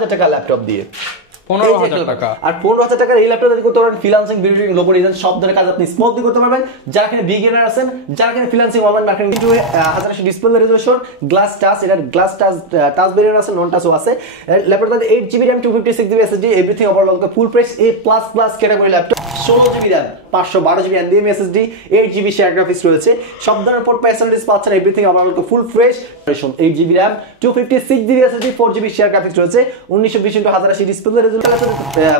15,000 টাকা ল্যাপটপ দিয়ে 15,000 টাকা। আর 15,000 টাকার এই ল্যাপটপ যদি করতে পারেন freelancing, video editing, logo design সব ধরনের কাজ আপনি স্মুথলি করতে পারবেন। যারা এখানে বিগিনার আছেন, যারা এখানে freelancing online marketing, 1080 display resolution, glass touch, এটা গ্লাস টাচ ভেরিয়েন্ট আছে, নন টাচও আছে। ল্যাপটপটাতে 8GB RAM 256GB SSD, everything overall full price A plus plus category laptop, 16GB RAM 512GB NVMe SSD, 8GB share graphics রয়েছে, সব ধরনের port facilities পাচ্ছেন, everything overall full fresh, 8GB RAM 256GB SSD, 4GB share graphics রয়েছে, 1920x1080 display resolution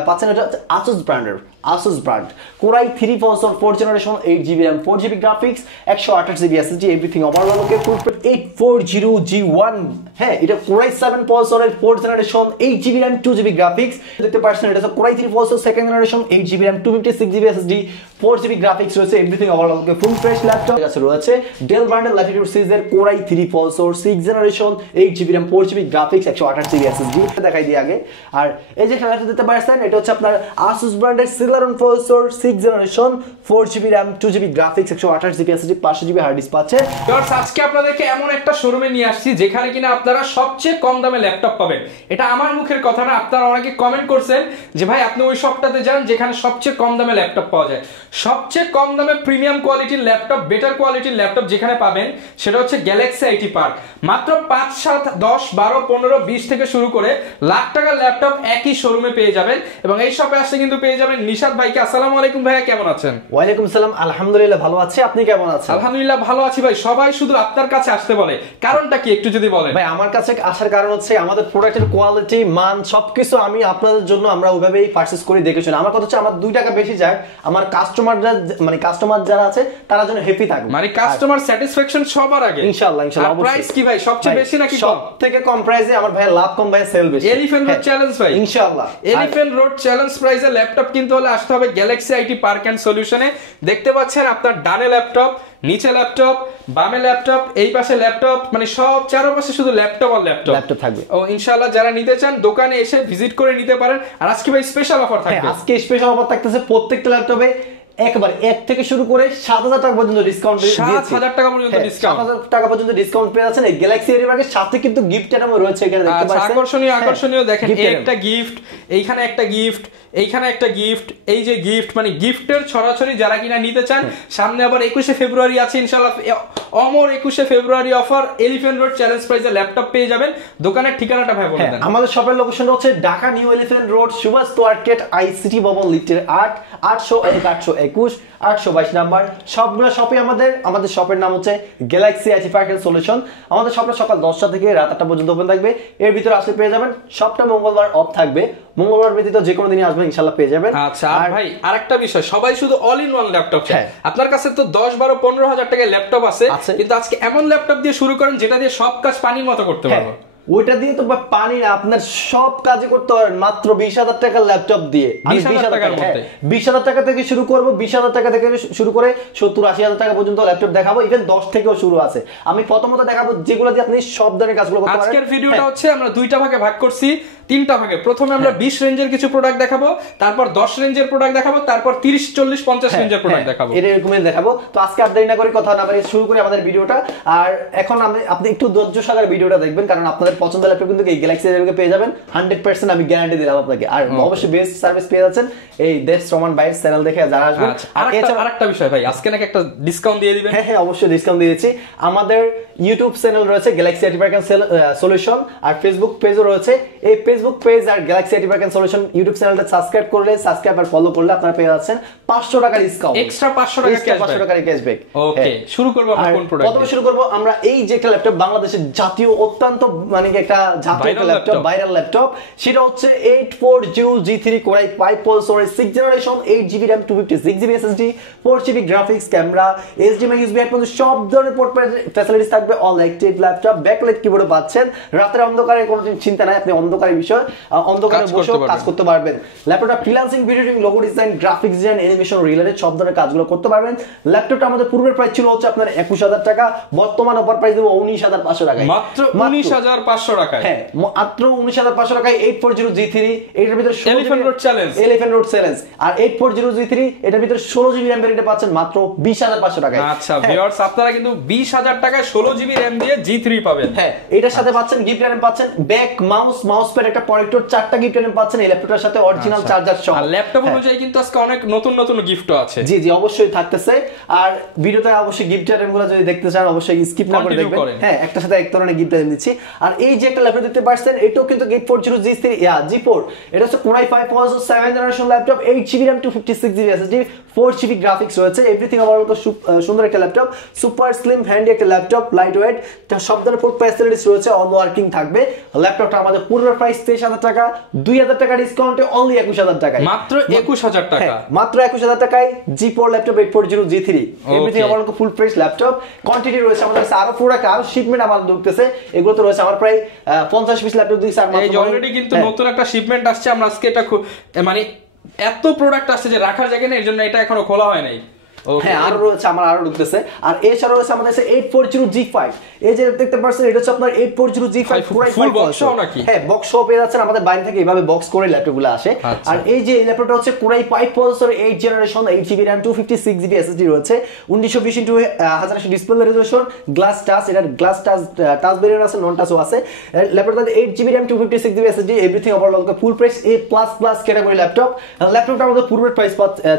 পাচ্ছেন। এটা হচ্ছে Asus ব্র্যান্ডের, Asus brand, Core i3 processor, 4th generation, 8GB RAM 4GB graphics, 128GB SSD, everything overall okay full 840G1, হ্যাঁ এটা Core i7 প্রসেসরের 4th generation, 8GB RAM 2GB graphics দেখতে পাচ্ছেন। এটা হচ্ছে Core i3 processor 2nd generation, 8GB RAM 256GB SSD, 4GB graphics রয়েছে, everything overall okay full fresh laptop. কাছে রয়েছে Dell ব্র্যান্ডের Latitude সিরিজের Core i3 processor 6th generation, 8GB RAM 4GB graphics, 128GB SSD দেখাই দিই আগে। আর এই যে খেলাটা দিতে পারছেন, এটা হচ্ছে আপনার Asus ব্র্যান্ডের Celeron processor 6th generation, 4GB RAM 2GB graphics, 128GB SSD, 500GB hard disk পাচ্ছে। ভিউয়ার্স আজকে আপনাদেরকে এমন একটা শোরুমে নিয়ে আসছি যেখানে কিনা আপনারা সবচেয়ে কম দামে ল্যাপটপ পাবেন। এটা আমার মুখের কথা না, আপনারা অনেকে কমেন্ট করছেন যে ভাই আপনি ওই শপটাতে যান যেখানে সবচেয়ে কম দামে ল্যাপটপ পাওয়া যায়। সবচেয়ে কম দামে প্রিমিয়াম কোয়ালিটির ল্যাপটপ, বেটার কোয়ালিটির ল্যাপটপ যেখানে পাবেন সেটা হচ্ছে গ্যালাক্সি আইটি পার্ক। মাত্র 5, 7, 10, 12, 15, 20 থেকে শুরু করে লাখ টাকার ল্যাপটপ একই শোরুমে পেয়ে যাবেন। এবং এই শপে আসলে কিন্তু পেয়ে যাবেন নিশাত ভাইকে। আসসালামু আলাইকুম ভাইয়া, কেমন আছেন? ওয়ালাইকুম সালাম, আলহামদুলিল্লাহ ভালো আছি, আপনি কেমন আছেন? আলহামদুলিল্লাহ ভালো আছি ভাই। সবাই শুধু আপনার কাছে আসতে বলে, কারণটা কি একটু যদি বলেন? ভাই আমার কাছে আসার কারণ হচ্ছে আমাদের প্রোডাক্টের কোয়ালিটি, মান সবকিছু আমি আপনাদের জন্য আমরা ওইভাবেই পারচেজ করি দেখে শুনে। আমার কথা হচ্ছে আমার 2 টাকা বেশি যায়, আমার কাস্টমাররা মানে কাস্টমার যারা আছে তারা যেন হ্যাপি থাকে, মানে কাস্টমার স্যাটিসফ্যাকশন সবার আগে। ইনশাআল্লাহ ইনশাআল্লাহ। প্রাইস কি ভাই সবচেয়ে বেশি নাকি কম? সবথেকে কম প্রাইসে আমার ভাই লাভ কম, ভাই সেল বেশি। এলিফ্যান্ট রোড চ্যালেঞ্জ ভাই, ইনশাআল্লাহ এলিফ্যান্ট রোড চ্যালেঞ্জ প্রাইসে ল্যাপটপ কিনতে হলে আসতে হবে গ্যালাক্সি আইটি পার্ক এন্ড সলিউশনে। দেখতে পাচ্ছেন আপনার ডানে ল্যাপটপ, নিচে ল্যাপটপ, বামে ল্যাপটপ, এই পাশে ল্যাপটপ, মানে সব চারপাশে শুধু ল্যাপটপ আর ল্যাপটপ থাকবে। ও ইনশাআল্লাহ যারা নিতে চান দোকানে এসে ভিজিট করে নিতে পারেন। আর আজকে ভাই স্পেশাল অফার থাকবে। আজকে স্পেশাল অফার থাকতেছে প্রত্যেকটা ল্যাপটপে একবার 1 থেকে শুরু করে 7,000 টাকা পর্যন্ত ডিসকাউন্ট দিয়েছি। 7,000 টাকা পর্যন্ত ডিসকাউন্ট, 7,000 টাকা পর্যন্ত ডিসকাউন্ট পেয়ে যাচ্ছেন। এই গ্যালাক্সি এর ব্যাগের সাথে কিন্তু গিফট আইটেমও রয়েছে এখানে দেখতে পাচ্ছেন। আকর্ষণীয় আকর্ষণীয় দেখেন, একটা গিফট, এইখানে একটা গিফট, এইখানে একটা গিফট, এই যে গিফট মানে গিফটের ছড়াছড়ি। যারা কিনা নিতে চান, সামনে আবার 21শে ফেব্রুয়ারি আছে ইনশাআল্লাহ, অমর 21শে ফেব্রুয়ারি অফার, এলিফ্যান্ট রোড চ্যালেঞ্জ প্রাইসে ল্যাপটপ পেয়ে যাবেন। দোকানের ঠিকানাটা ভাই বলে দেন। আমাদের শপের লোকেশনটা হচ্ছে Dhaka new elephant road, Subhash market, ICT Bhaban, লিফটের 8, 801, 821, 822 নাম্বার। সবগুলো শপে আমাদের শপের নাম হচ্ছে Galaxy IT park and Solution. আমাদের শপটা সকাল 10টা থেকে রাত 8টা পর্যন্ত ওপেন থাকবে। এর ভিতরে আসলে পেয়ে যাবেন। সবটা মঙ্গলবার অফ থাকবে, মঙ্গলবার ব্যতীত যে কোনো দিনই আসবেন ইনশাআল্লাহ পেয়ে যাবেন। আচ্ছা আর ভাই আরেকটা বিষয়, সবাই শুধু অল ইন ওয়ান ল্যাপটপ চায়। আপনার কাছে তো 10, 12, 15,000 টাকার ল্যাপটপ আছে, কিন্তু আজকে এমন ল্যাপটপ দিয়ে শুরু করেন যেটা দিয়ে সব কাজ পানির মতো করতে পারবো। ওইটা দিয়ে তো পানি না, আপনার সব কাজে করতে পারেন মাত্র 20,000 টাকার ল্যাপটপ দিয়ে। 20,000 টাকা থেকে শুরু করব, 20,000 টাকা থেকে শুরু করে 70-80,000 টাকা পর্যন্ত ল্যাপটপ দেখাবো। ইভেন 10 থেকেও শুরু আছে। আমি প্রথমত দেখাবো যেগুলো দিয়ে আপনি সব ধরনের কাজগুলো করতে পারেন। আজকের ভিডিওটা হচ্ছে আমরা 2টা ভাগে ভাগ করছি, 3টা ভাগে। প্রথমে আমরা 20 রেঞ্জের কিছু প্রোডাক্ট দেখাবো, তারপর 10 রেঞ্জের প্রোডাক্ট দেখাবো, তারপর 30, 40, 50 রেঞ্জের প্রোডাক্ট দেখাবো। এরকমই দেখাবো। তো আজকে আর দেরি না করে কথা না বাড়িয়ে শুরু করি আমাদের ভিডিওটা। আর এখন আপনি একটু ধৈর্য সহকারে ভিডিওটা দেখবেন, কারণ আপনাদের পছন্দের ল্যাপটপ কিন্তু এই গ্যালাক্সি এর পেয়ে যাবেন 100%, আমি গ্যারান্টি দিলাম আপনাকে। আর অবশ্যই বেস্ট সার্ভিস পেয়ে যাচ্ছেন এই দেশ রমান ভাইয়ের চ্যানেল দেখে যারা আসবেন। আরেকটা বিষয় ভাই, আজকে নাকি একটা ডিসকাউন্ট দিয়ে দিবেন? হ্যাঁ অবশ্যই ডিসকাউন্ট দিয়ে দিচ্ছি। আমাদের ইউটিউব চ্যানেল রয়েছে Galaxy IT park and solution, আর ফেসবুক পেজও রয়েছে। এই ফেসবুক পেজ আর Galaxy IT park and solution YouTube চ্যানেলটা সাবস্ক্রাইব আর ফলো করলে আপনারা পেয়ে যাচ্ছেন 500 টাকা ডিসকাউন্ট, এক্সট্রা 500 টাকা ক্যাশব্যাক। ওকে, শুরু করব আমরা কোন প্রোডাক্ট? প্রথমে শুরু করব আমরা এই যে একটা ল্যাপটপ, বাংলাদেশের জাতীয় অত্যন্ত মানে একটা জাতীয় ল্যাপটপ, ভাইরাল ল্যাপটপ, সেটা হচ্ছে 840G3 Core i5 প্রসেসরের 6th generation, 8GB RAM 256GB SSD, 4GB graphics, camera, HDMI USB পর্যন্ত সব ধরনের পোর্ট ফ্যাসিলিটিস থাকবে। All active laptop, backlight keyboard পাচ্ছেন। রাতের অন্ধকারে কোনো চিন্তা নাই, আপনি অন্ধকারের বিষয় অন্ধকারে বসে কাজ করতে পারবেন। ল্যাপটপটা freelancing, video editing, logo design, graphics design, animation related সব ধরনের কাজগুলো করতে পারবেন। ল্যাপটপটা আমাদের পূর্বের প্রাইস ছিল হচ্ছে আপনার 21,000 টাকা, বর্তমান অফার প্রাইস দেব 19,500 টাকায়, মাত্র 19,500 টাকায়। হ্যাঁ মাত্র 19,500 টাকায় 840G3। এটার ভিতরে এলিফ্যান্ট রোড চ্যালেঞ্জ, আর 840G3 এটার ভিতরে 16GB RAM ভেরিয়েন্ট পাচ্ছেন মাত্র 20,500 টাকায়। আচ্ছা ভিউয়ার্স, আপনারা কিন্তু 20,000 টাকায় 16GB RAM দিয়ে G3 পাবেন। হ্যাঁ এটার সাথে পাচ্ছেন গিফট আইটেম, পাচ্ছেন ব্যাক মাউস প্যাড একটা একটা প্রোডাক্টর 4টা গিফট আইটেম পাচ্ছেন এই ল্যাপটপটার সাথে অরিজিনাল চার্জার সহ। আর ল্যাপটপ অনুযায়ী কিন্তু আজকে অনেক নতুন নতুন গিফটও আছে। জি জি অবশ্যই থাকতেছে। আর ভিডিওতে অবশ্যই গিফট আইটেমগুলো যদি দেখতে চান অবশ্যই স্কিপ না করে দেখবেন। হ্যাঁ একটা সাথে এক ধরনের গিফট আইটেম দিচ্ছি। আর এই যে একটা ল্যাপটপ দেখতে পাচ্ছেন এটাও কিন্তু গেট 40G3 G4, এটা হচ্ছে Core i5 processor 7th generation laptop, 8GB RAM 256GB SSD, 4GB graphics রয়েছে, এভরিথিং ওভারঅল সুন্দর একটা ল্যাপটপ, সুপার স্লিম হ্যান্ডি একটা ল্যাপটপ, লাইট ওয়েট, সব ধরনের পোর্ট ফ্যাসিলিটিস রয়েছে, অল ওয়ার্কিং থাকবে। ল্যাপটপটা আমাদের পুরো প্রাইস 23,000 টাকা, 2,000 টাকা ডিসকাউন্টে অনলি 21,000 টাকায়, মাত্র 21,000 টাকা, মাত্র 21,000 টাকায় G4 laptop 840G3, everything overall full fresh laptop. Quantity রয়েছে আমাদের কাছে আরো প্রোডাক্ট আরো শিপমেন্ট আমার ঢুকতেছে, এগুলো তো রয়েছে আমার প্রায় 50 পিস ল্যাপটপ দিয়েছে। এই যে অলরেডি কিন্তু নতুন একটা শিপমেন্ট আসছে, আমরা আজকে এটা মানে এত প্রোডাক্ট আসছে যে রাখার জায়গা নেই, এর জন্য এটা এখনো খোলা হয় নাই। হ্যাঁ আরো রয়েছে আমার আরো ঢুকতেছে। আর এছাড়া রয়েছে আমাদের কাছে 840G5, এই যে দেখতে পাচ্ছেন এটা হচ্ছে আপনার 840G5 ফুল বক্স সহ নাকি? হ্যাঁ বক্স সহ পেয়ে যাচ্ছেন, আমাদের বাইরে থেকে এইভাবে বক্স করে ল্যাপটপগুলো আসে। আর এই যে ল্যাপটপটা হচ্ছে Core i5 processor 8th generation, 8GB RAM 256GB SSD রয়েছে, 1920x1080 display resolution, glass touch, এটা গ্লাস টাচ ভেরিয়েন্ট আছে, নন টাচও আছে। ল্যাপটপটা 8GB RAM 256GB SSD, everything overall full price A++ category laptop. ল্যাপটপটা আমাদের পূর্বের প্রাইস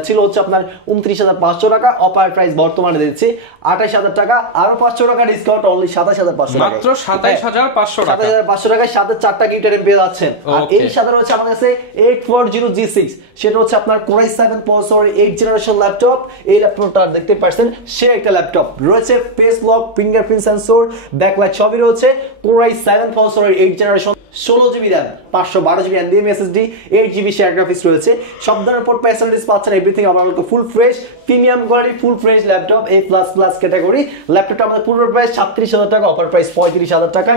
ছিল হচ্ছে আপনার 29,500 টাকা, অফার প্রাইস বর্তমানে দিচ্ছি 28,000 টাকা, আরো 500 টাকা ডিসকাউন্ট, অনলি 27,500 টাকা, মাত্র 27,500 টাকা, 27,500 টাকায় সাথে 4টা গিফট আইটেম পেয়ে যাচ্ছেন। আর এই সাথে রয়েছে আমাদের কাছে 840G6, সেটা হচ্ছে আপনার Core i7 processor 8th generation laptop. এই ল্যাপটপটা দেখতে পাচ্ছেন সে একটা ল্যাপটপ রয়েছে, face lock, fingerprint sensor, backlight সবই রয়েছে। Core i7 processor 8th generation, 16GB RAM, 512GB NVMe SSD, 8GB share graphics রয়েছে, সব ধরনের পোর্ট ফ্যাসিলিটিস পাচ্ছেন, এভরিথিং আমাদের full fresh premium quality full fresh laptop A++ category. ল্যাপটপটা আমাদের পুরো প্রাইস 36,000 টাকা, অফার প্রাইস 35,000 টাকা।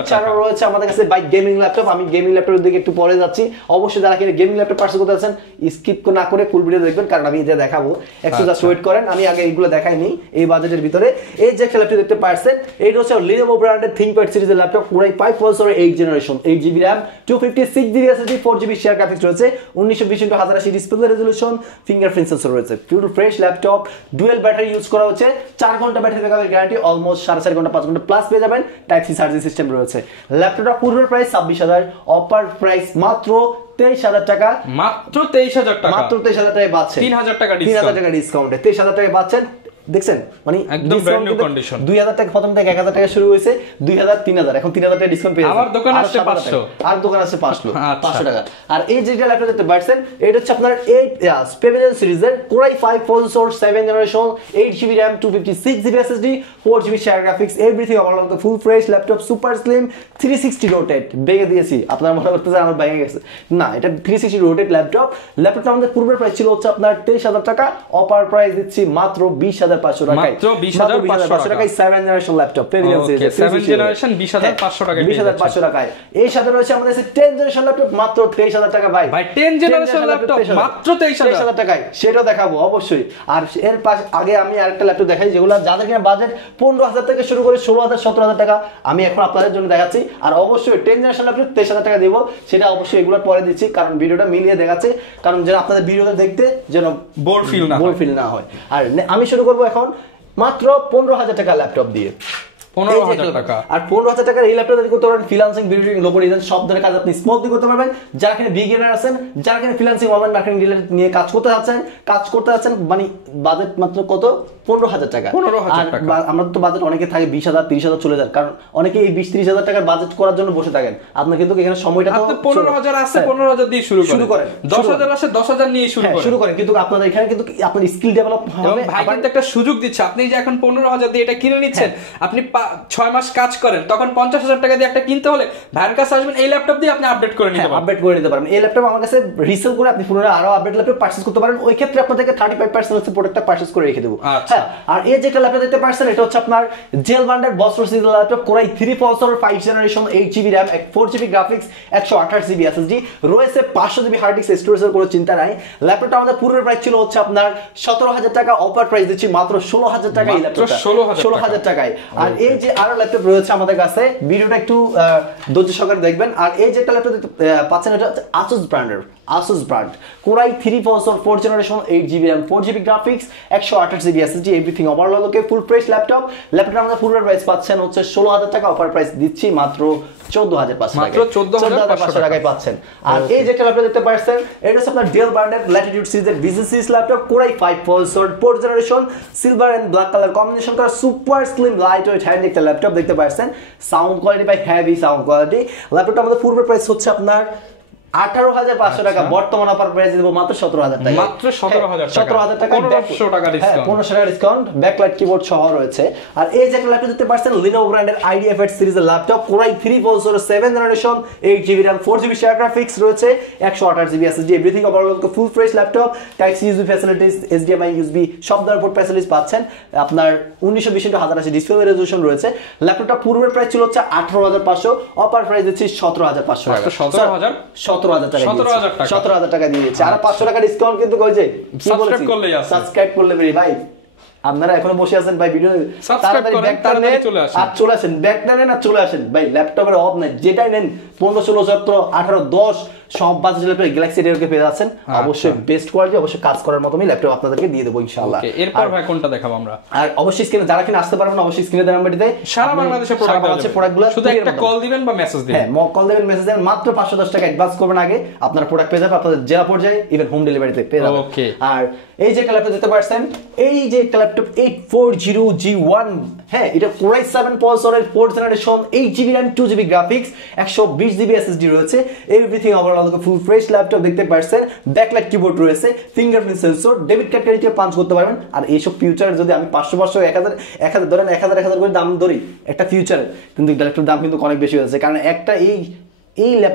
এছাড়াও রয়েছে আমাদের কাছে বাইক গেমিং ল্যাপটপ, আমি গেমিং ল্যাপটপের দিকে একটু পরে যাচ্ছি। অবশ্যই যারা কিনা গেমিং ল্যাপটপ পারচেজ করতে যাচ্ছেন স্কিপ না করে ফুল ভিডিও দেখবেন, কারণ আমি এটা দেখাবো, একটু জাস্ট ওয়েট করেন, আমি আগে এইগুলো দেখাইনি এই বাজেটের ভিতরে। এই যে ল্যাপটপ দেখতে পাচ্ছেন এইটা হচ্ছে Lenovo ব্র্যান্ডের ThinkPad সিরিজের laptop, Core i5 processor 8th generation, 8GB RAM 256GB SSD, 4GB share graphics রয়েছে, 1920x1080 display resolution, fingerprint sensor রয়েছে, full fresh laptop, dual battery use করা হচ্ছে, 4 ঘন্টা ব্যাটারি ব্যাকআপের গ্যারান্টি, অলমোস্ট 4.5 ঘন্টা 5 ঘন্টা প্লাস পেয়ে যাবেন, টাইপ সি চার্জিং সিস্টেম রয়েছে। ল্যাপটপটা পূর্বের প্রাইস 26,000, অফার প্রাইস মাত্র 23,000 টাকা, মাত্র 23,000 টাকা, মাত্র 23,000 টাকায় পাচ্ছেন, 3,000 টাকা ডিসকাউন্টে 23,000 টাকায় পাচ্ছেন। দেখছেন মানে একদম ব্র্যান্ড নিউ কন্ডিশন, 2,000 টাকা প্রথম থেকে 1,000 টাকা শুরু হয়েছে, 2,000 3,000, এখন 3,000 টাকা ডিসকাউন্ট পেয়ে যাবেন। আমার দোকান আসছে 500, আর দোকান আছে 500 টাকা। আর এই যেটা ল্যাপটপ দেখতে পাচ্ছেন এটা হচ্ছে আপনার 8 Pavilion সিরিজের Core i5 processor 7th generation, 8GB RAM 256GB SSD, 4GB share graphics, everything overall full fresh laptop, super slim 360 rotate, বেগে দিয়েছি আপনারা মনে করতেছেন আমার ভেঙে গেছে, না এটা 360 রোটেট ল্যাপটপ। ল্যাপটপটা আমাদের পূর্বের প্রাইস ছিল হচ্ছে আপনার 23,000 টাকা, অফার প্রাইস দিচ্ছি মাত্র 20,500 টাকায়, মাত্র 20,500 টাকায় 7th জেনারেশন ল্যাপটপ Pavilion সিরিজের 7th জেনারেশন 20,500 টাকায়, 20,500 টাকায়। এই সাথে রয়েছে আমাদের কাছে 10th জেনারেশন ল্যাপটপ মাত্র 23,000 টাকা ভাই, ভাই 10th জেনারেশন ল্যাপটপ মাত্র 23,000 টাকায়, সেটাও দেখাবো অবশ্যই। আর এর পাশে আগে আমি আরেকটা ল্যাপটপ দেখাই যেগুলো যাদের কিনা বাজেট 15,000 থেকে শুরু করে 16,000 17,000 টাকা, আমি এখন আপনাদের জন্য দেখাচ্ছি। আর অবশ্যই 10th জেনারেশন ল্যাপটপ 23,000 টাকা দেবো, সেটা অবশ্যই এগুলোর পরে দিচ্ছি, কারণ ভিডিওটা মিলিয়ে দেখাচ্ছে, কারণ যেন আপনাদের ভিডিওটা দেখতে যেন বোর ফিল না হয়। আর আমি শুরু করবো এখন মাত্র 15,000 টাকা ল্যাপটপ দিয়ে, 15,000 টাকা। আর 15,000 টাকার এই ল্যাপটপ করতে পারবেন ফ্রিল্যান্সিং, ভিডিও, লোগো ডিজাইন সব ধরনের কাজ আপনি স্মুথলি করতে পারবেন। যারা এখানে বিগিনার আছেন, যারা এখানে ফ্রিল্যান্সিং অনলাইন মার্কেটিং নিয়ে কাজ করতে যাচ্ছেন, মানে বাজেট মাত্র কত 15,000 টাকা। 15,000 টাকা। আমরা তো বাজেট অনেকে থাকে 20,000 30,000 চলে যায়, কারণ অনেকে এই 20-30,000 টাকার বাজেট করার জন্য বসে থাকেন। আপনার কিন্তু এখানে সময়টা তো 15,000 আছে, 15,000 দিয়ে শুরু করেন, 10,000 আছে 10,000 নিয়ে শুরু করেন, কিন্তু আপনাদের এখানে কিন্তু আপনার স্কিল ডেভেলপ হবে। ভাই কিন্তু একটা সুযোগ দিচ্ছে, আপনি যে এখন 15,000 দিয়ে এটা কিনে নিচ্ছেন, আপনি 6 মাস কাজ করেন, তখন 50,000 টাকা দিয়ে একটা কিনতে হলে ভাইয়ের কাছে আসবেন, এই ল্যাপটপ দিয়ে আপনি আপডেট করে নিতে পারবেন। এই ল্যাপটপ আমার কাছে রিসেল করে আপনি পুনরায় আরো আপডেট ল্যাপটপ পারচেজ করতে পারেন, ওই ক্ষেত্রে আপনাদেরকে 35% হচ্ছে প্রোডাক্টটা পারচেজ করে রেখে দেবো। হ্যাঁ, আর এই যেটা ল্যাপটপ দেখতে পাচ্ছেন এটা হচ্ছে আপনার জেল ব্র্যান্ডের বস্ত্র series laptop, Core i3 processor 5th generation, 8GB RAM 4GB graphics, 128GB SSD রয়েছে, 500GB হার্ড ডিস্ক স্টোরেজের কোনো চিন্তা নাই। ল্যাপটপটা আমাদের পূর্বের প্রাইস ছিল হচ্ছে আপনার 17,000 টাকা, অফার প্রাইস দিচ্ছি মাত্র 16,000 টাকা এই ল্যাপটপটা, 16,000 টাকায়। আর এই যে আরো ল্যাপটপ রয়েছে আমাদের কাছে, ভিডিওটা একটু ধৈর্য সহকারে দেখবেন। আর এই যে একটা ল্যাপটপ পাচ্ছেন এটা হচ্ছে Asus ব্র্যান্ডের, Asus brand, Core i3 processor 4th generation, 8GB RAM 4GB graphics, 128GB SSD, SSD everything overall okay full fresh laptop. ল্যাপটপটা আমাদের পুরো প্রাইস পাচ্ছেন হচ্ছে 16,000 টাকা, অফার প্রাইস দিচ্ছি মাত্র 14,500 টাকা, 14,500 টাকায় পাচ্ছেন। আর এই যে একটা ল্যাপটপ দেখতে পাচ্ছেন এটা হচ্ছে আপনার ডেল ব্র্যান্ডের ল্যাটিটিউড সিরিজের business series laptop, core i 5 processor 4th generation, silver and black colour combination করা super slim light weight hand একটা ল্যাপটপ দেখতে পাচ্ছেন। Sound quality by heavy sound quality. ল্যাপটপটা আমাদের পূর্ব প্রাইস হচ্ছে আপনার 18,500 টাকা, বর্তমান অফার প্রাইস দেব মাত্র 17,000 টাকা, মাত্র 17,000 টাকা, 17,000 টাকা, 1500 টাকা ডিসকাউন্ট, 1500 টাকা ডিসকাউন্ট, ব্যাকলাইট কিবোর্ড সহ রয়েছে। আর এই যে একটা ল্যাপটপ দেখতে পাচ্ছেন Lenovo ব্র্যান্ডের IdeaPad সিরিজের laptop, Core i 3 processor 7th generation, 8GB RAM 4GB share graphics রয়েছে, 128GB SSD everything overall full fresh laptop, type C USB facilities, HDMI USB সব ধরনের পোর্ট ফ্যাসিলিটিস পাচ্ছেন। আপনার 1920x1080 ডিসপ্লে রেজোলিউশন রয়েছে। ল্যাপটপটা পূর্বের প্রাইস ছিল হচ্ছে 18,500, অফার প্রাইস দিচ্ছি 17,500 টাকা, 17,000 টাকা দিয়ে দিচ্ছে। আর 500 টাকা ডিসকাউন্ট কিন্তু কইছে সাবস্ক্রাইব করলেই আছে, সাবস্ক্রাইব করলে ভাই আপনারা এখনো বসে আছেন ভাই, ভিডিও সাবস্ক্রাইব করেন, তাড়াতাড়ি চলে আসেন, আর চলে আসেন, ব্যাক নেন আর চলে আসেন ভাই। ল্যাপটপের অফ নাই, যেটাই নেন 15, 16, 17, 18, 10 সব বাজেট ল্যাপটপ গ্যালাক্সি এডিটরকে পেয়ে যাচ্ছেন। অবশ্যই বেস্ট কোয়ালিটি, অবশ্যই কাজ করার মতই ল্যাপটপ আপনাদেরকে দিয়ে দেব ইনশাআল্লাহ। ওকে, এরপর ভাই কোনটা দেখাবো আমরা? আর অবশ্যই স্ক্রিনে যারা কিনা আসতে পারবেন অবশ্যই স্ক্রিনে দেওয়া নাম্বারটিতে সারা বাংলাদেশে প্রোডাক্টগুলো, শুধু একটা কল দিবেন বা মেসেজ দিবেন। হ্যাঁ, কল দিবেন, মেসেজ দিবেন, মাত্র 510 টাকা অ্যাডভান্স করবেন আগে, আপনার প্রোডাক্ট পেয়ে যাবেন আপনাদের জেলা পর্যায়ে, ইভেন হোম ডেলিভারিতে পেয়ে যাবেন। ওকে, আর এই যে একটা ল্যাপটপ দেখতে পাচ্ছেন, এই যে একটা ল্যাপটপ 840G1, হ্যাঁ এটা কোরাই 7 প্রসেসরের 4th generation, 8GB RAM 2GB graphics, 120GB SSD রয়েছে, everything overall full fresh laptop দেখতে পাচ্ছেন। ব্যাকলাইট কিবোর্ড রয়েছে, fingerprint sensor, debit card credit card punch করতে পারবেন। আর এইসব ফিউচার যদি আমি 500 1000 ধরেন 1000 করে দাম ধরি একটা ফিউচারে, কিন্তু ল্যাপটপের দাম কিন্তু অনেক বেশি হয়েছে, কারণ একটা এই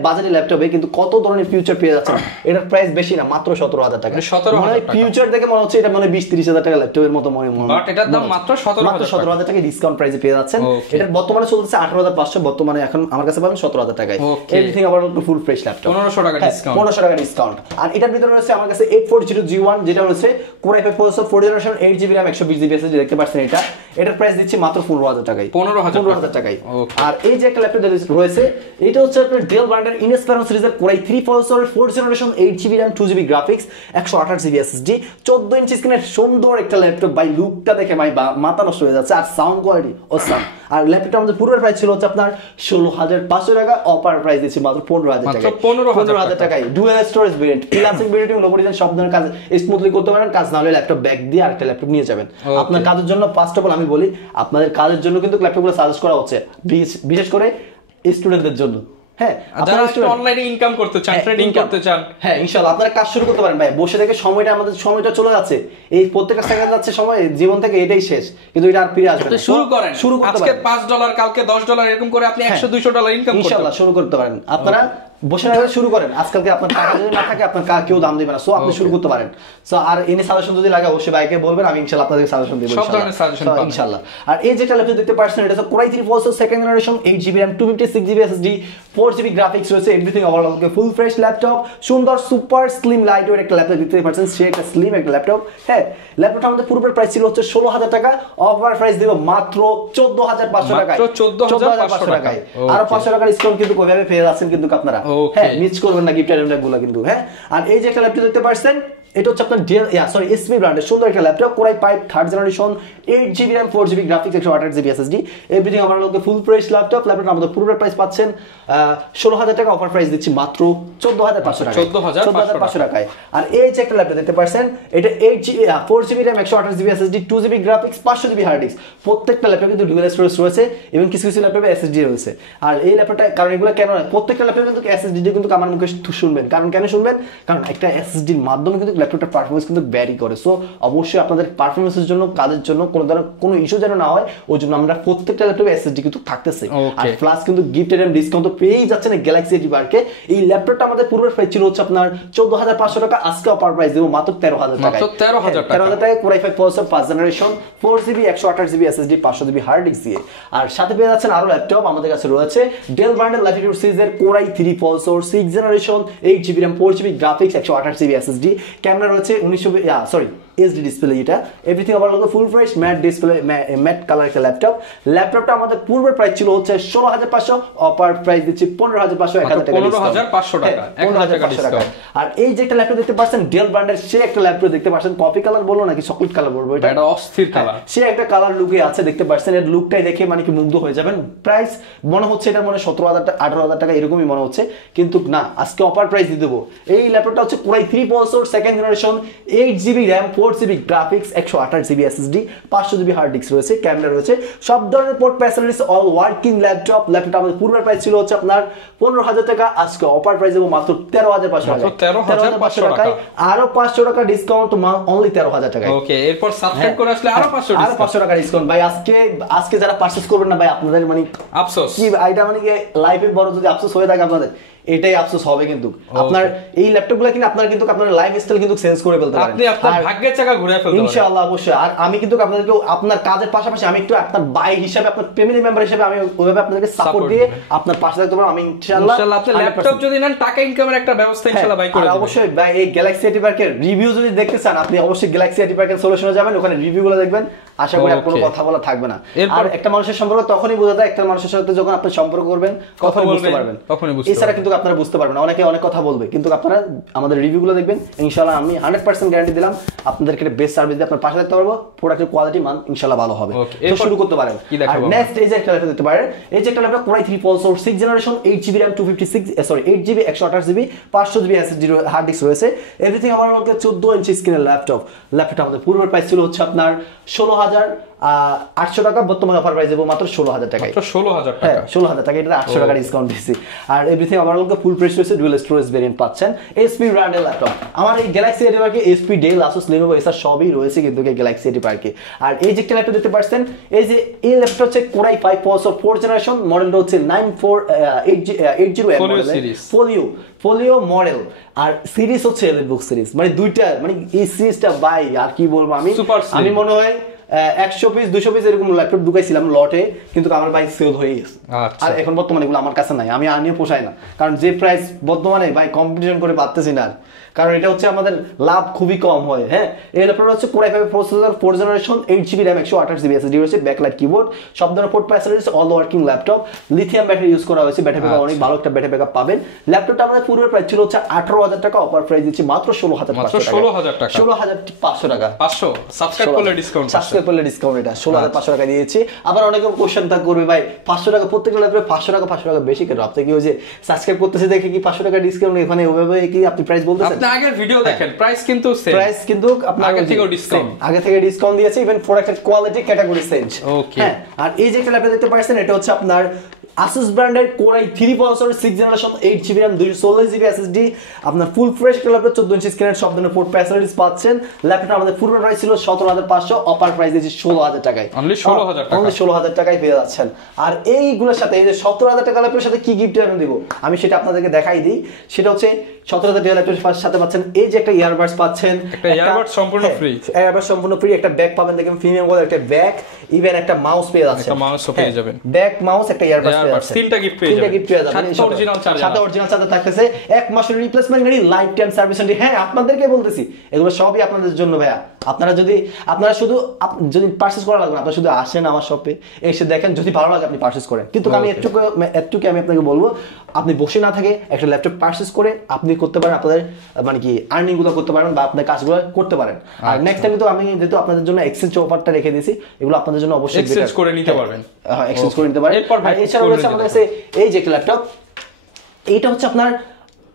বাজারের ল্যাপটপে কিন্তু কত ধরনের ফিউচার পেয়ে যাচ্ছে। এটার প্রাইস বেশি না, মাত্র 17,000 টাকা। মানে ফিউচার দেখে মনে হচ্ছে এটা মানে 20-30,000 টাকা ল্যাপটপের মতো মনে হয়, বাট এটার দাম মাত্র 17,000 টাকা ডিসকাউন্ট প্রাইসে পেয়ে যাচ্ছেন। এটা বর্তমানে চলছে 18,500, বর্তমানে এখন আমার কাছে পাবেন 17,000 টাকায়। এভরিথিং আবার ফুল ফ্রেশ ল্যাপটপ, 1500 টাকা ডিসকাউন্ট, 1500 টাকা ডিসকাউন্ট। আর এটার ভিতরে রয়েছে আমার কাছে 840G1, যেটা রয়েছে core i 5 processor 4th generation, 8GB RAM 120GB SSD দেখতে পাচ্ছেন। এটার প্রাইস দিচ্ছি মাত্র 15,000 টাকায়, 15,000 টাকায়। আর এই যে একটা ল্যাপটপ রয়েছে, এটা হচ্ছে আপনার ডেল ব্র্যান্ডের ইনস্পায়রন সিরিজের core i 3 processor 4th generation, 8GB RAM 2GB graphics, 128GB SSD, 14 inch স্ক্রিনের সুন্দর একটা ল্যাপটপ ভাই। লুকটা দেখে ভাই মাথা নষ্ট হয়ে যাচ্ছে, আর সাউন্ড কোয়ালিটি অসাম। আর ল্যাপটপটা আমাদের পুরো প্রাইস ছিল হচ্ছে আপনার 16,500 টাকা, অফার প্রাইস দিচ্ছি মাত্র 15,000 টাকায়, 15,000 টাকায়। Dual storage variant, freelancing variant, logo design সব ধরনের কাজ স্মুথলি করতে পারেন। কাজ না হলে ল্যাপটপ ব্যাগ দিয়ে আরেকটা ল্যাপটপ নিয়ে যাবেন আপনার কাজের জন্য। ফার্স্ট অফ অল আমি বলি, আপনাদের কাজের জন্য কিন্তু ল্যাপটপগুলো সাজেস্ট করা হচ্ছে, বিশেষ করে স্টুডেন্টদের জন্য। হ্যাঁ, আপনারা অনলাইনে ইনকাম করতে চান, ট্রেডিং করতে চান, হ্যাঁ ইনশাআল্লাহ আপনারা কাজ শুরু করতে পারেন ভাই। বসে থেকে আমাদের সময়টা চলে যাচ্ছে, এই প্রত্যেকটা সেকেন্ড যাচ্ছে সময়, জীবন থেকে এটাই শেষ, কিন্তু এটা আর ফিরে আসবে না। শুরু করেন, আজকে $5 কালকে $10 এরকম করে আপনি $100-200 ইনকাম করতে ইনশাআল্লাহ শুরু করতে পারেন। আপনারা বসে না শুরু করেন, আজকালকে আপনার টাকা যদি না থাকে আপনার কেউ দাম দিবে না, সো আপনি শুরু করতে পারেন। সো আর এনে সাজেশন যদি লাগে অবশ্যই বাইকে বলবেন, আমি ইনশাআল্লাহ আপনাদের সাজেশন দেব, সব ধরনের সাজেশন পাবেন ইনশাআল্লাহ। আর এই যেটা ল্যাপটপ দেখতে পাচ্ছেন, এটা হচ্ছে core i 3 processor 2nd generation, 8GB RAM 256GB SSD, 4GB graphics রয়েছে, everything overall full fresh laptop, সুন্দর সুপার স্লিম লাইট ওয়েট একটা ল্যাপটপ দেখতে পাচ্ছেন। সে একটা স্লিম একটা ল্যাপটপ। হ্যাঁ, ল্যাপটপটা আমাদের পূর্বের প্রাইস ছিল হচ্ছে 16,000 টাকা, অফার প্রাইস দেব মাত্র 14,500 টাকায়, 14,500 টাকায়। আর 500 টাকা ডিসকাউন্ট কিন্তু কোইভাবে পেয়ে যাচ্ছেন কিন্তু আপনারা। হ্যাঁ, মিস করবেন না গিফট আইটেমগুলো কিন্তু। হ্যাঁ, আর এই যে একটা ল্যাপটপ দেখতে পাচ্ছেন, এটা হচ্ছে আপনার এসপি ব্র্যান্ডের সুন্দর একটা laptop, core i 5 3rd generation, 8GB RAM 4GB graphics, 128GB SSD, everything আমার লোকে ফুল ফ্রেশ ল্যাপটপ। ল্যাপটপটা আমাদের পুরো প্রাইস পাচ্ছেন 16,000 টাকা, অফার প্রাইস দিচ্ছি মাত্র 14,500 টাকা, 14,500 টাকায়। আর এই যে একটা ল্যাপটপ দেখতে পাচ্ছেন, এটা 4GB RAM 128GB SSD, 2GB graphics, 500GB hard disk. প্রত্যেকটা ল্যাপটপে কিন্তু ডুয়াল স্টোরেজ রয়েছে এবং কিছু কিছু ল্যাপটপে SSD রয়েছে। আর এই ল্যাপটপটা কারণ এগুলো কেন প্রত্যেকটা ল্যাপটপে কিন্তু SSD কিন্তু আমার মুখে শুনবেন, কারণ কেন শুনবেন, কারণ একটা SSD এর মাধ্যমে কিন্তু ল্যাপটপটার পারফরম্যান্স কিন্তু ভ্যারি করে। সো অবশ্যই আপনাদের পারফরম্যান্সের জন্য, কাজের জন্য কোনো ইস্যু যেন না হয়, ওই জন্য আমরা প্রত্যেকটা ল্যাপটপে SSD কিন্তু থাকতেছে। আর প্লাস কিন্তু গিফট এন্ড ডিসকাউন্ট তো পেয়েই যাচ্ছেন গ্যালাক্সি এডিটরকে। এই ল্যাপটপটা আমাদের পূর্বের প্রাইস ছিল হচ্ছে আপনার 14,500 টাকা, আজকে অফার প্রাইস দেব মাত্র 13,000 টাকা, 13,000 টাকায় Core i 5 processor 5th generation, 4GB 128GB SSD, 500GB hard disk দিয়ে। আর সাথে পেয়ে যাচ্ছেন আরো ল্যাপটপ আমাদের কাছে রয়েছে ডেল ব্র্যান্ডের ল্যাটিটিউড সিরিজের core i 3 processor 6th generation, 8GB RAM 4GB graphics, 128GB SSD, camera রয়েছে এইচডি ডিসপ্লে, এটা এভরিথিং আবার full fresh mat display, matte colour একটা ল্যাপটপটা আমাদের পূর্বের প্রাইস ছিল হচ্ছে 16,500, অফার প্রাইস দিচ্ছি 15,500, 1,000 টাকা 15,500 টাকা, 15,500 টাকা। আর এই যে একটা ল্যাপটপ দেখতে পাচ্ছেন ডেল ব্র্যান্ডের, সে একটা ল্যাপটপ দেখতে পাচ্ছেন, কফি কালার বলবো নাকি চকলেট কালার বলবো, এটা অস্থির কালার, সে একটা কালার লুকে আছে দেখতে পাচ্ছেন। এর লুকটাই দেখে মানে কি মুগ্ধ হয়ে যাবেন। প্রাইস মনে হচ্ছে এটা মনে 17,000 টাকা 18,000 টাকা এরকমই মনে হচ্ছে, কিন্তু না, আজকে অফার প্রাইস দিয়ে দেবো। এই ল্যাপটপটা হচ্ছে Core i3 processor, second generation, 8GB RAM, 4GB graphics, 128GB SSD, 500GB hard disk রয়েছে, ক্যামেরা রয়েছে, সব ধরনের port facilities, all working laptop. ল্যাপটপটা আমাদের পূর্বের প্রাইস ছিল হচ্ছে আপনার 15,000 টাকা, আজকে অফার প্রাইস দেবো মাত্র 13,500 টাকা, 13,500 টাকায়, আরো 500 টাকা ডিসকাউন্ট, অনলি 13,000 টাকা। ওকে, এরপর সাবস্ক্রাইব করে আসলে আরো 500 টাকা ডিসকাউন্ট। ভাই আজকে যারা পারচেজ করবেন না ভাই, আপনাদের মানে আফসোস, কি এটা মানে কি লাইফে বড় যদি আফসোস হয়ে থাকে আপনাদের, এটাই আফসোস হবে। কিন্তু আপনার এই ল্যাপটপগুলো কিনে আপনারা কিন্তু আপনার লাইফস্টাইল কিন্তু চেঞ্জ করে ফেলতে পারেন, আপনি আপনার ভাগ্যের চাকা ঘুরে ফেলতে পারেন ইনশাআল্লাহ, অবশ্যই। আর আমি কিন্তু আপনাদেরকে আপনার কাজের পাশাপাশি আমি একটু আপনার ভাই হিসেবে, আপনার ফ্যামিলি মেম্বার হিসেবে আমি ওইভাবে আপনাদেরকে সাপোর্ট দিয়ে আপনার পাশে থাকতে পারবো আমি ইনশাআল্লাহ। আপনি ল্যাপটপ যদি নেন, টাকা ইনকামের একটা ব্যবস্থা ইনশাআল্লাহ ভাই করে দেব। অবশ্যই ভাই, এই গ্যালাক্সি আইটি পার্কের রিভিউ যদি দেখতে চান, আপনি অবশ্যই গ্যালাক্সি আইটি পার্কের সলিউশনে যাবেন, ওখানে রিভিউগুলো দেখবেন, আশা করি কোনো কথা বলা থাকবে না। আর একটা মানুষের সম্পর্ক তখনই বোঝা যায়, একটা মানুষের সাথে যখন আপনি সম্পর্ক করবেন তখনই বুঝতে পারবেন, এছাড়া কিন্তু আপনারা বুঝতে পারবেন না। অনেকে অনেক কথা বলবে, কিন্তু আপনারা আমাদের রিভিউগুলো দেখবেন, ইনশাআল্লাহ আমি 100% গ্যারান্টি দিলাম আপনাদেরকে বেস্ট সার্ভিস দিয়ে আপনার পাশে থাকতে পারবো, প্রোডাক্টের কোয়ালিটি মান ইনশাআল্লাহ ভালো হবে। তো শুরু করতে পারেন। আর নেক্সট এই যে একটা ল্যাপটপ দিতে পারেন, এই যে একটা laptop Core i3 processor, 6 generation, 8GB RAM, 8GB 128GB 500GB SSD hard disk রয়েছে, এভরিথিং আমার মধ্যে 14 ইঞ্চি স্ক্রিনের ল্যাপটপটা আমাদের পূর্বের প্রাইস ছিল হচ্ছে আপনার 16,800 টাকা, বর্তমানে অফার প্রাইস দেবো মাত্র 16,000 টাকায়, 16,000 টাকা, 16,000 টাকা, এটা 800 টাকা ডিসকাউন্ট দিয়েছি। আর এভরিথিং আমার মধ্যে ফুল প্রাইস রয়েছে, ডুয়াল স্টোরেজ ভেরিয়েন্ট পাচ্ছেন, HP ব্র্যান্ডের ল্যাপটপ। আমার এই গ্যালাক্সি এটি পার্কে HP, ডেল, Asus, Lenovo এসব সবই রয়েছে কিন্তু এই গ্যালাক্সি এটি পার্কে। আর এই যে একটা ল্যাপটপ দেখতে পাচ্ছেন, এই যে এই ল্যাপটপ হচ্ছে Core i5 প্রসেসর, 4 জেনারেশন, মডেলটা হচ্ছে 9480M ফোলিও মডেল, আর সিরিজ হচ্ছে এলিটবুক সিরিজ, মানে দুইটা, মানে এই সিরিজটা ভাই আর কি বলবো, আমি মনে হয় 100 পিস 200 পিস এরকম ল্যাপটপ ঢুকাইছিলাম লটে, কিন্তু আমার ভাই সেল হয়ে গেছে। আর এখন বর্তমানে এগুলো আমার কাছে নাই, আমি আনিয়ে পোষায় না, কারণ যে প্রাইস বর্তমানে ভাই কম্পিটিশন করে পারতেছি না, কারণ এটা হচ্ছে আমাদের লাভ খুবই কম হয়। হ্যাঁ, এই ল্যাপটপটা হচ্ছে Core i5 processor, 4 generation, 8GB RAM, 128GB SSD রয়েছে, ব্যাকলাইট কিবোর্ড, সব ধরনের port facilities, all working laptop, lithium battery use করা হয়েছে, ব্যাটারি ব্যাকআপ অনেক ভালো একটা ব্যাটারি ব্যাকআপ পাবেন। ল্যাপটপটা আমাদের পূর্বের প্রাইস ছিল হচ্ছে 18,000 টাকা, অফার প্রাইস দিচ্ছি মাত্র 16,500 টাকা, 16,500 টাকা, 500 সাবস্ক্রাইব করলে ডিসকাউন্ট, সাবস্ক্রাইব করলে ডিসকাউন্ট, এটা 16,500 টাকা দিয়েছি। আবার অনেকে কোশ্চেন থাক করবে ভাই 500 টাকা প্রত্যেকটা ল্যাপটপে 500 টাকা বেশি কেন, আপনি কি ওই যে সাবস্ক্রাইব করতেছে দেখে কি 500 টাকা ডিসকাউন্ট এখানে ওইভাবে কি আপনি প্রাইস বলতেছেন? আপনি আগের ভিডিও দেখেন, প্রাইস কিন্তু সেম, প্রাইস কিন্তু আপনার আগে থেকে ডিসকাউন্ট দিয়েছে, ইভেন প্রোডাক্টের কোয়ালিটি ক্যাটাগরি চেঞ্জ। ওকে, হ্যাঁ, আর এই যে একটা ল্যাপটপ দেখতে পাচ্ছেন, এটা হচ্ছে আপনার Asus ব্র্যান্ডের Core i3 processor, 6 generation, 8GB RAM, 216GB SSD, আপনার ফুল ফ্রেশ একটা ল্যাপটপ, 14 ইঞ্চি স্ক্রিনের সব ধরনের পোর্ট ফ্যাসিলিটিস পাচ্ছেন। ল্যাপটপটা আমাদের পূর্ব প্রাইস ছিল 17,500, অফার প্রাইস দিয়েছি 16,000 টাকায়, অনলি 16,000 টাকায় পেয়ে যাচ্ছেন। আর এইগুলোর সাথে এই যে 17,000 টাকা ল্যাপটপের সাথে কি গিফট আমি দিব, আমি সেটা আপনাদেরকে দেখাই দিই। সেটা হচ্ছে 17,000 টাকা ল্যাপটপের সাথে পাচ্ছেন এই যে একটা ইয়ারবাডস পাচ্ছেন, একটা ইয়ারবাডস সম্পূর্ণ ফ্রি, একটা ব্যাগ পাবেন, দেখেন প্রিমিয়াম কোয়ালিটির একটা ব্যাগ, ইভেন একটা মাউস পেয়ে যাচ্ছেন, একটা মাউসও পেয়ে যাবেন, ব্যাগ, মাউস, একটা ইয়ারবাডস পেয়ে যাচ্ছেন, তিনটা গিফট পেয়ে যাবেন, সাথে অরিজিনাল চার্জার থাকতেছে, 1 মাসের replacement guarantee, life time service warranty. হ্যাঁ, আপনাদেরকে বলতেছি এগুলো সবই আপনাদের জন্য ভাইয়া। আপনারা শুধু যদি পারচেজ করা লাগবে না, আপনারা শুধু আসেন আমার শপে, এসে দেখেন, যদি ভালো লাগে আপনি পারচেজ করেন। কিন্তু আমি এটুকু আমি আপনাকে বলবো, আপনি বসে না থাকে একটা ল্যাপটপ পারচেজ করে আপনি করতে পারেন, আপনাদের মানে কি আর্নিং গুলো করতে পারেন বা আপনার কাজগুলো করতে পারেন। আর নেক্সট টাইম তো আমি যেহেতু আপনাদের জন্য এক্সচেঞ্জ অফারটা রেখে দিয়েছি, এগুলো আপনাদের জন্য অবশ্যই এক্সচেঞ্জ করে নিতে পারবেন। হ্যাঁ, এক্সচেঞ্জ করে নিতে পারেন। এছাড়া রয়েছে আমাদের কাছে এই যে একটা ল্যাপটপ, এইটা হচ্ছে আপনার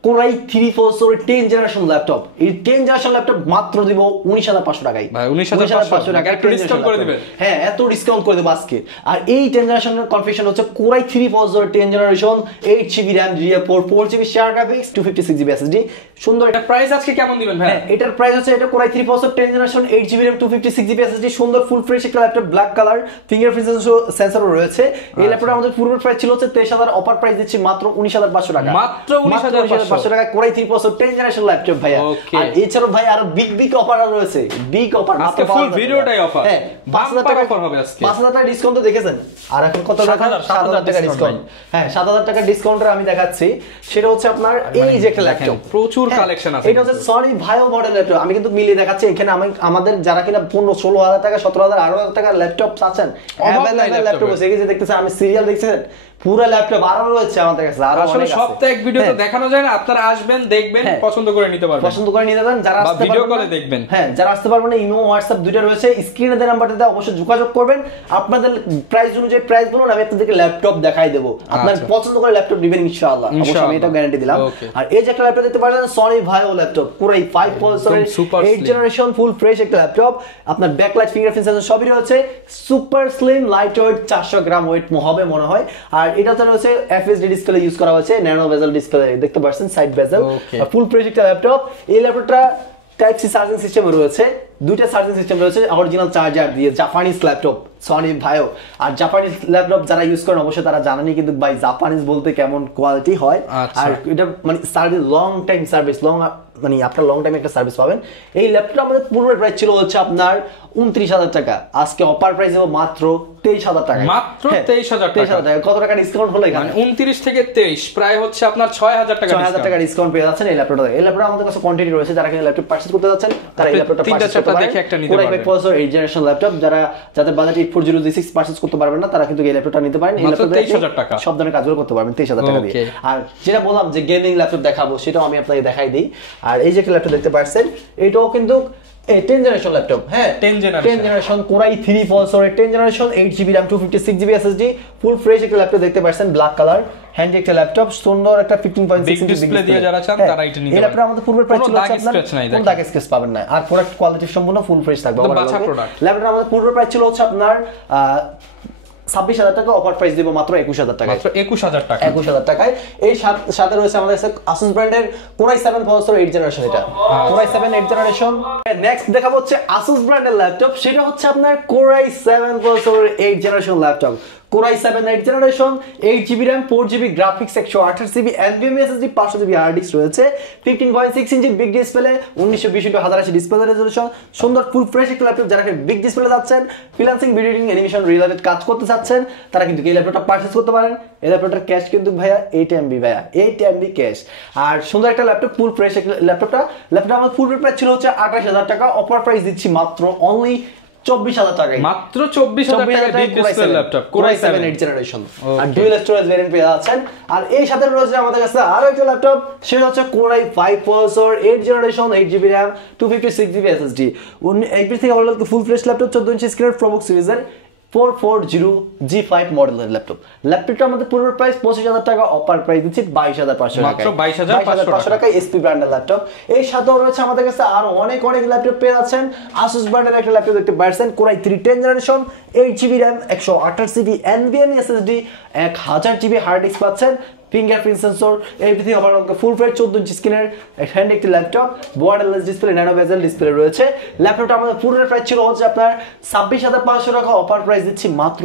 Core i3 processor 10 generation laptop. এই 10 জেনারেশন ল্যাপটপ মাত্র দিব 19,500 টাকায়। ভাই 19,500 টাকা একটু ডিসকাউন্ট করে দিবেন। হ্যাঁ, এত ডিসকাউন্ট করে দেব আজকে। আর এই 10 জেনারেশনের কনফিগারেশন হচ্ছে Core i3 processor 10 generation, 8GB RAM, DDR4 4GB share graphics, 256GB SSD। সুন্দর একটা প্রাইস আজকে কেমন দিবেন ভাই? এটার প্রাইস হচ্ছে এটা Core i3 processor 10 generation, 8GB RAM, 256GB SSD, সুন্দর ফুল ফ্রেশ একটা ল্যাপটপ, ব্ল্যাক কালার, ফিঙ্গারপ্রিন্ট সেন্সরও রয়েছে। এই ল্যাপটপটা আমাদের পূর্বের প্রাইস ছিল হচ্ছে 23,000, অফার প্রাইস দিচ্ছি মাত্র 19,500 টাকা, মাত্র 19,500 500 টাকা কোরাই 3 প্রসেসর 10 জেনারেশন ল্যাপটপ ভাইয়া। আর এছাড়াও ভাই আরো বিগ অফার রয়েছে, বিগ অফার আজকে ফুল ভিডিওটাই অফার। হ্যাঁ 5000 টাকা অফার হবে আজকে, 5000 টাকা ডিসকাউন্ট তো দেখেছেন। আর এখন কত টাকা? 7000 টাকা ডিসকাউন্ট। হ্যাঁ 7000 টাকা ডিসকাউন্টে আমি দেখাচ্ছি, সেটা হচ্ছে আপনার এই যে একটা ল্যাপটপ, প্রচুর কালেকশন আছে। এটা হচ্ছে সনি ভাইও মডেল ল্যাপটপ। আমি কিন্তু মিলিয়ে দেখাচ্ছি, এখানে আমাদের যারা কিনা 15-16000 টাকা 17000 18,000 টাকা ল্যাপটপ চাচ্ছেন, অ্যাভেলেবল ল্যাপটপ আছে। এই যে দেখতেছেন আমি সিরিয়াল দেখছেন, পুরো ল্যাপটপ আরো রয়েছে আমাদের কাছে, আরো অনেক আছে। সবটা এক ভিডিওতে দেখানো যায় না, আপনারা আসবেন দেখবেন পছন্দ করে নিতে পারবেন, পছন্দ করে নিতে পারেন। যারা আসতে ভিডিও কলে দেখবেন, হ্যাঁ যারা আসতে পারবেন না, ইমো হোয়াটসঅ্যাপ দুইটা রয়েছে, স্ক্রিনে দেওয়া নাম্বারটাতে অবশ্যই যোগাযোগ করবেন। আপনাদের প্রাইস অনুযায়ী প্রাইস বলুন, আমি আপনাদেরকে ল্যাপটপ দেখাই দেব, আপনার পছন্দ করে ল্যাপটপ দিবেন ইনশাআল্লাহ, অবশ্যই আমি এটা গ্যারান্টি দিলাম। আর এই যে একটা ল্যাপটপ দেখতে পাচ্ছেন সনি ভাইও ল্যাপটপ, পুরো 5 প্রসেসরের 8 জেনারেশন ফুল ফ্রেশ একটা ল্যাপটপ। আপনার ব্যাকলাইট ফিঙ্গারপ্রিন্ট সেন্সর সবই রয়েছে, সুপার স্লিম লাইট ওয়েট, 400 গ্রাম ওয়েট হবে মনে হয়। আর এটাতে রয়েছে এফএসডি ডিসপ্লে ইউজ করা হয়েছে, ন্যানো বেজেল ডিসপ্লে দেখতে পাচ্ছেন, সাইড বেজেল, ফুল ফ্রেশ একটা ল্যাপটপ। এই ল্যাপটপটা টাইপ সি চার্জিং সিস্টেম রয়েছে, দুইটা চার্জিং সিস্টেম রয়েছে, অরিজিনাল চার্জার দিয়ে, জাপানিজ ল্যাপটপ সনি ভাইও। আর জাপানিজ ল্যাপটপ যারা ইউজ করেন অবশ্যই তারা জানেনই কিন্তু ভাই জাপানিজ বলতে কেমন কোয়ালিটি হয়। আর এটা মানে সার্ভিস লং টাইম সার্ভিস, মানে আপনার লং টাইম একটা সার্ভিস পাবেন। এই ল্যাপটপটা আমাদের পূর্বের প্রাইস ছিল হচ্ছে আপনার 29,000 টাকা, আজকে অফার প্রাইস হবে মাত্র 23,000 টাকা, মাত্র 23,000 টাকা। কত টাকা ডিসকাউন্ট হলো এখানে? 29 থেকে 23 প্রায় হচ্ছে আপনার 6,000 টাকা, 6,000 টাকা ডিসকাউন্ট পেয়ে যাচ্ছেন এই ল্যাপটপটা। এই ল্যাপটপটা আমাদের কাছে কোয়ান্টিটি রয়েছে, যারা কিনা ল্যাপটপ পারচেজ করতে যাচ্ছেন তারা এই ল্যাপটপটা পারচেজ করতে পারেন। দেখে একটা নিতে পারবেন, 8 জেনারেশন ল্যাপটপ, যাদের বাজেট 8406 পারচেজ করতে পারবেন না তারা কিন্তু এই ল্যাপটপটা নিতে পারেন। এই ল্যাপটপটা 23,000 টাকা সব ধরনের কাজগুলো করতে পারবেন 23,000 টাকা দিয়ে। আর যেটা বললাম যে গেমিং ল্যাপটপ দেখাবো, সেটাও আমি আপনাকে দেখাই দিই। আর এই যে একটা ল্যাপটপ দেখতে পাচ্ছেন, এটাও কিন্তু 10 জেনারেশন ল্যাপটপ, হ্যাঁ 10 জেনারেশন কোরাই 3 প্রসেসরের 10 generation 8GB RAM 256GB SSD ফুল ফ্রেশ একটা ল্যাপটপ দেখতে পাচ্ছেন, ব্ল্যাক কালার হ্যান্ডি একটা ল্যাপটপ, সুন্দর একটা 15.6 ইঞ্চি ডিসপ্লে দিয়ে যারা চান তারা এটা নিতে পারেন। এই ল্যাপটপ আমাদের পূর্বের প্রাইস ছিল আপনার কোনো দাগ স্কেচ পাবেন না, আর প্রোডাক্ট কোয়ালিটি সম্পূর্ণ ফুল ফ্রেশ থাকবে। ল্যাপটপ আমাদের পূর্বের প্রাইস ছিল হচ্ছে আপনার 26,000 টাকা, অফার প্রাইস দিব মাত্র 21,000 টাকা, মাত্র 21,000 টাকা, 21,000 টাকায়। এই সাথে রয়েছে আমাদের কাছে Asus ব্র্যান্ডের Core i7 প্রসেসর 8 জেনারেশন, এটা Core i7 8 জেনারেশন। নেক্সট দেখাবো হচ্ছে Asus ব্র্যান্ডের ল্যাপটপ, সেটা হচ্ছে আপনার Core i7 processor 8 generation laptop. Core i7 8 generation, 8GB RAM 4GB graphics 128GB NVMe SSD 500GB hard disk রয়েছে, 15.6 inch big display, 1920x1080 display resolution, সুন্দর full fresh একটা laptop. যারা বিগ ডিসপ্লে যাচ্ছেন, freelancing video editing animation related কাজ করতে চাচ্ছেন, তারা কিন্তু এই ল্যাপটপটা পারচেজ করতে পারেন। এই ল্যাপটপটার ক্যাশ কিন্তু ভাইয়া 8MB ভাইয়া 8MB ক্যাশ। আর সুন্দর একটা ল্যাপটপ, ফুল ফ্রেশ একটা ল্যাপটপটা আমার ফুল প্রাইস ছিল হচ্ছে 28,000 টাকা, অফার প্রাইস দিচ্ছি মাত্র অনলি 24,000 টাকা, মাত্র 24,000 টাকা big display laptop Core i7 8 generation. আর ডুয়াল স্টোরেজ ভেরিয়েন্ট পেয়ে যাচ্ছেন। আর এই সাথে রয়েছে আমাদের কাছে আরো একটা ল্যাপটপ, সেটা হচ্ছে Core i5 processor 8 generation 8GB RAM 256GB SSD। HP থেকে আমাদের ফুল ফ্রেশ ল্যাপটপ 14 ইঞ্চি স্ক্রিনের প্রোবুক সিরিজের 440G5 মডেলের ল্যাপটপ। ল্যাপটপটা আমাদের পূর্বের প্রাইস 25,000 টাকা, অফার প্রাইস দিচ্ছি 22,500 টাকা, মাত্র 22,500 টাকা এসপি ব্র্যান্ডের ল্যাপটপ। এই সাথেও রয়েছে আমাদের কাছে আরো অনেক ল্যাপটপ পেয়ে যাচ্ছেন। Asus ব্র্যান্ডের একটা ল্যাপটপ দেখতে পাচ্ছেন, Core i3 10 generation 8GB RAM 128GB NVMe SSD 1000GB hard disk পাচ্ছেন, fingerprint sensor, everything overall full fresh 14 inch স্ক্রিনের হ্যান্ডি একটি laptop, borderless display, nano bezel display রয়েছে। ল্যাপটপটা আমাদের পূর্বের প্রাইস ছিল হচ্ছে আপনার 26,500 টাকা, অফার প্রাইস দিচ্ছি মাত্র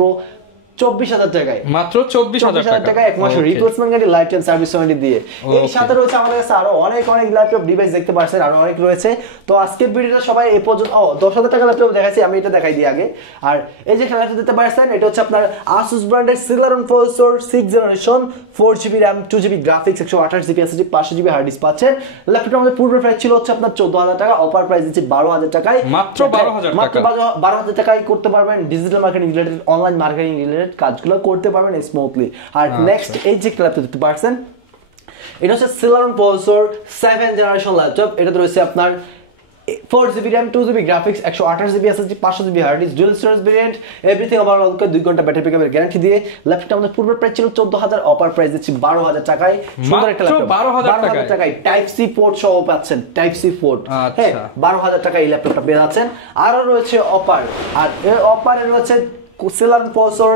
24,000 টাকায়, মাত্র 24,000 টাকা, এক মাসের replacement guarantee, life time service warranty দিয়ে। এই সাথে রয়েছে আমাদের কাছে আরো অনেক ল্যাপটপ ডিভাইস দেখতে পাচ্ছেন, আরো অনেক রয়েছে। তো আজকের ভিডিওটা সবাই এই পর্যন্ত 10,000 টাকা ল্যাপটপ দেখাইছি, আমি এটা দেখাই দিই আগে। আর এই যে ল্যাপটপ দেখতে পাচ্ছেন, এটা হচ্ছে আপনার Asus ব্র্যান্ডের Celeron processor 6 generation 4GB RAM 2GB graphics 128GB SSD 500GB hard disk পাচ্ছেন। ল্যাপটপটা আমাদের পূর্বের প্রাইস ছিল হচ্ছে আপনার 14,000 টাকা, অফার প্রাইস দিচ্ছি 12,000 টাকায়, মাত্র 12,000 টাকা, 12,000 টাকায় করতে পারবেন digital marketing related, online marketing related কাজগুলো করতে পারবেন স্মুথলি। আর নেক্সট এই যে ল্যাপটপ দেখতে পাচ্ছেন, এটা হচ্ছে Celeron প্রসেসর 7 জেনারেশন ল্যাপটপ। এটাতে রয়েছে আপনার 4GB RAM 2GB graphics 128GB SSD 500GB hard disk, dual storage variant, everything overall 2 ঘন্টা ব্যাটারি ব্যাকআপের গ্যারান্টি দিয়ে। ল্যাপটপটা আমাদের পূর্বের প্রাইস ছিল 14,000, অফার প্রাইস দিচ্ছি 12,000 টাকায়। সুন্দর একটা ল্যাপটপ 12,000 টাকায় টাইপ সি পোর্ট সহ পাচ্ছেন, টাইপ সি পোর্ট, হ্যাঁ 12,000 টাকায় এই ল্যাপটপটা পেয়ে যাচ্ছেন। আরো রয়েছে অফার, আর এই অফারে রয়েছে Celeron processor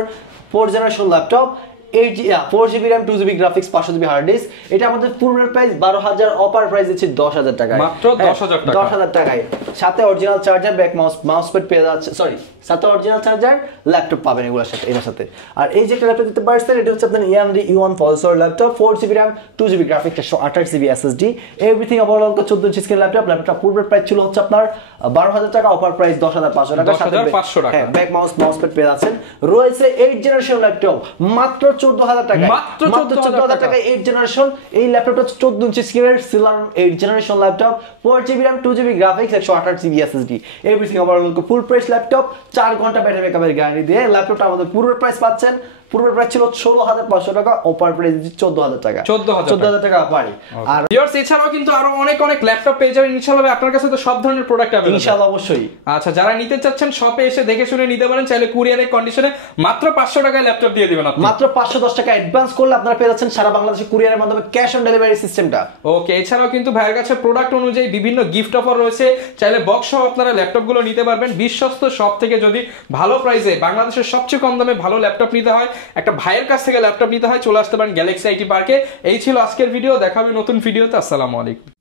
4 generation laptop 4GB RAM 2GB graphics 500GB hard disk. এটা আমাদের পূর্বের প্রাইস 12,000, অফার প্রাইস দিচ্ছি 10,000 টাকায়, মাত্র 10,000 টাকা। 10,000 টাকায় সাথে original charger, back mouse pad পেয়ে যাচ্ছে, সরি সাথে অরিজিনাল চার্জার, ল্যাপটপ পাবেন এগুলোর সাথে, এর সাথে। আর এই যে একটা ল্যাপটপ দিতে পারছেন, এটা হচ্ছে আপনার AMD U1 processor laptop, 4GB RAM 2GB graphics 128GB SSD, everything overall 14 ইঞ্চি স্ক্রিন ল্যাপটপ। ল্যাপটপটা পূর্বের প্রাইস ছিল হচ্ছে আপনার 12,000 টাকা, অফার প্রাইস 10,500 টাকা, 10,500 টাকা। হ্যাঁ ব্যাক মাউস প্যাড পেয়ে যাচ্ছেন। রয়েছে 8 জেনারেশন ল্যাপটপ মাত্র 14,000 টাকায়, মাত্র 14,000 টাকায় 8 জেনারেশন। এই ল্যাপটপটা 14 ইঞ্চি স্ক্রিনের সিলার 8 generation laptop, 4GB RAM 2GB graphics 128GB SSD, everything overall full price laptop, 4 ঘন্টা ব্যাটারি ব্যাকআপের গ্যারান্টি দিয়ে ল্যাপটপটা আমাদের পূর্বের প্রাইস পাচ্ছেন। পূর্বের প্রাইস ছিল 16,500 টাকা, অফার প্রাইস দিচ্ছি 14,000 টাকা, 14,000 টাকা পারি। আর ভিউয়ার্স এছাড়াও কিন্তু আরো অনেক ল্যাপটপ পেয়ে যাবেন ইনশাআল্লাহ। আপনার কাছে তো সব ধরনের প্রোডাক্ট अवेलेबल ইনশাআল্লাহ অবশ্যই। আচ্ছা, যারা নিতে চাচ্ছেন শপে এসে দেখে শুনে নিতে পারেন, চাইলে কুরিয়ারের কন্ডিশনে মাত্র 500 টাকায় ল্যাপটপ দিয়ে দিবেন আপনি। মাত্র 510 টাকা অ্যাডভান্স করলে আপনারা পেয়ে যাচ্ছেন সারা বাংলাদেশে কুরিয়ারের মাধ্যমে ক্যাশ অন ডেলিভারি সিস্টেমটা। ওকে, এছাড়াও কিন্তু ভাইয়ের কাছে প্রোডাক্ট অনুযায়ী বিভিন্ন গিফট অফার রয়েছে, চাইলে বক্স সহ আপনারা ল্যাপটপ গুলো নিতে পারবেন। বিশ্বস্ত শপ থেকে যদি ভালো প্রাইসে বাংলাদেশের সবচেয়ে কম দামে ভালো ল্যাপটপ নিতে হয়, একটা ভাইয়ের কাছ থেকে ল্যাপটপ নিতে হয়, চলে আসতে পারেন গ্যালাক্সি আইটি পার্কে। এই ছিল আজকের ভিডিও, দেখা হবে নতুন ভিডিওতে। আসসালামু আলাইকুম।